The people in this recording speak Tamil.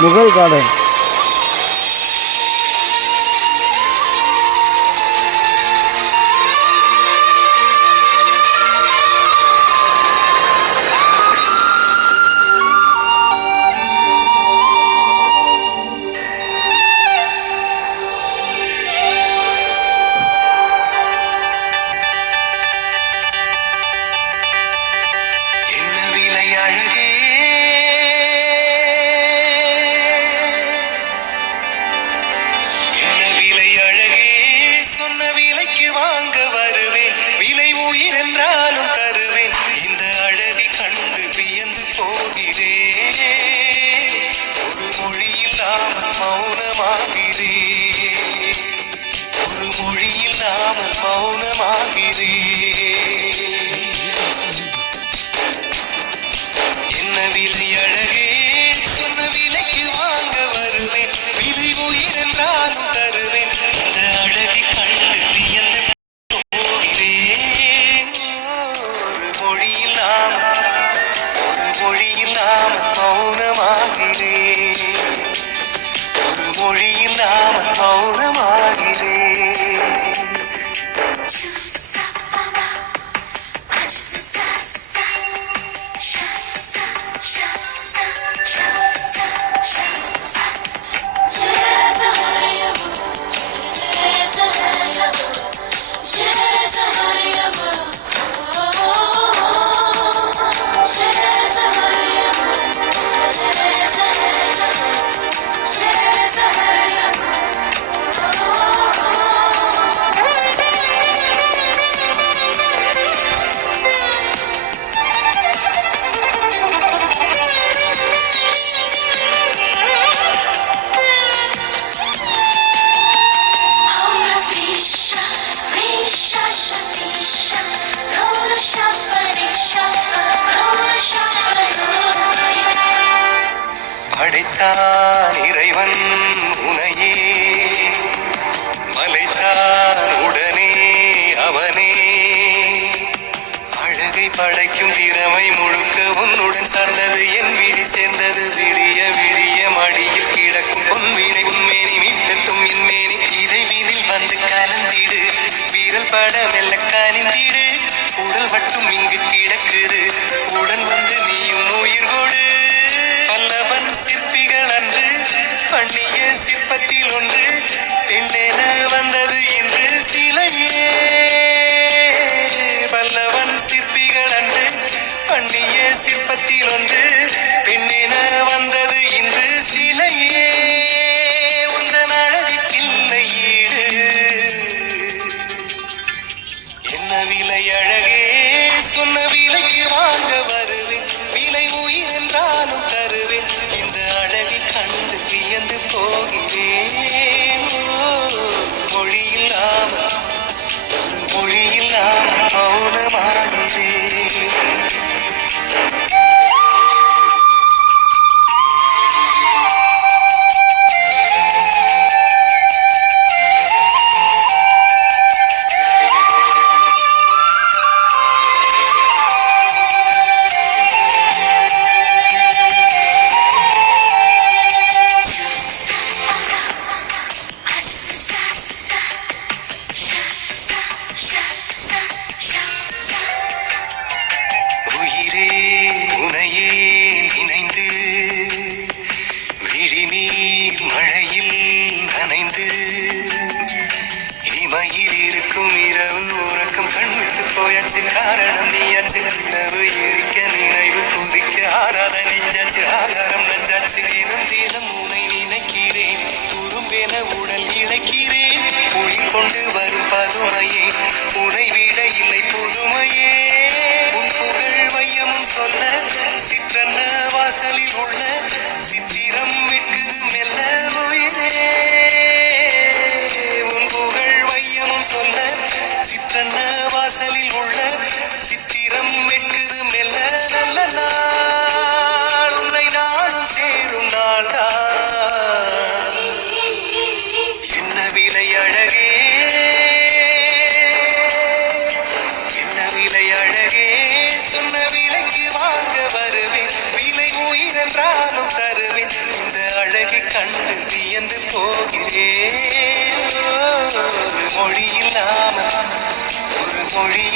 முகல் கார்டன். படைத்தான் இறைவன் உனையே, மலைத்தான் உடனே அவனே. அழகை படைக்கும் திறமை முழுக்க உன்னுடன் சார்ந்தது. என் விழி சேர்ந்தது விடிய விடிய மடியில் கிடக்கும் பொன்வினை உன்மேனி மீட்டட்டும் என்மேனி. இறைவினில் வந்து கலந்திடு, வீரல் பட மெல்ல கனிந்திடு. உடல் மட்டும் இங்கு கிடக்குது, உடன் வந்து நீயும் உயிர் கொடு. பல்லவன் சிற்பிகள் அன்று பண்ணிய சிற்பத்தில் ஒன்று பெண்ணென வந்தது என்று சிலையே. பல்லவன் சிற்பிகள் அன்று பண்ணிய சிற்பத்தில் ஒன்று பெண்ணென வந்தது என்று சிலையே. உந்தன் அழகுக்கில்லை ஈடு, என்ன விலை அழகே, சொன்ன விலைக்கு வாங்க வருவேன். விலை உயிர் என்றாலும் தருவேன். இந்த அழகை கண்டு வியந்து போகிறேன். மொழி இல்லாமல் ஒரு மொழி இல்லாமல் மௌனமாகிறேன். காரணம் நீயாச்சு, நிலவு எரிக்க நினைவு கொதிக்க ஆராத நெஞ்சாச்சு, ஆகாரம் நஞ்சாச்சு. தினம் தினம் உனை நினைக்கிறேன், துரும்பென உடல் இழைக்கிறேன். உயிர் கொண்டு வரும் பதுமையே, உனை விட இல்லை புதுமையே. உன் புகழ் வையமும் சொல்ல சிற்றன்ன வாசலில் உள்ள சித்திரம் விற்குது மெல்ல உயிரே. உன் புகழ் வையமும் சொல்ல சிற்றன்ன வாசலில் உள்ள சித்திரம் வெட்குது மெல்ல. நல்ல நாள் உன்னை மொழியே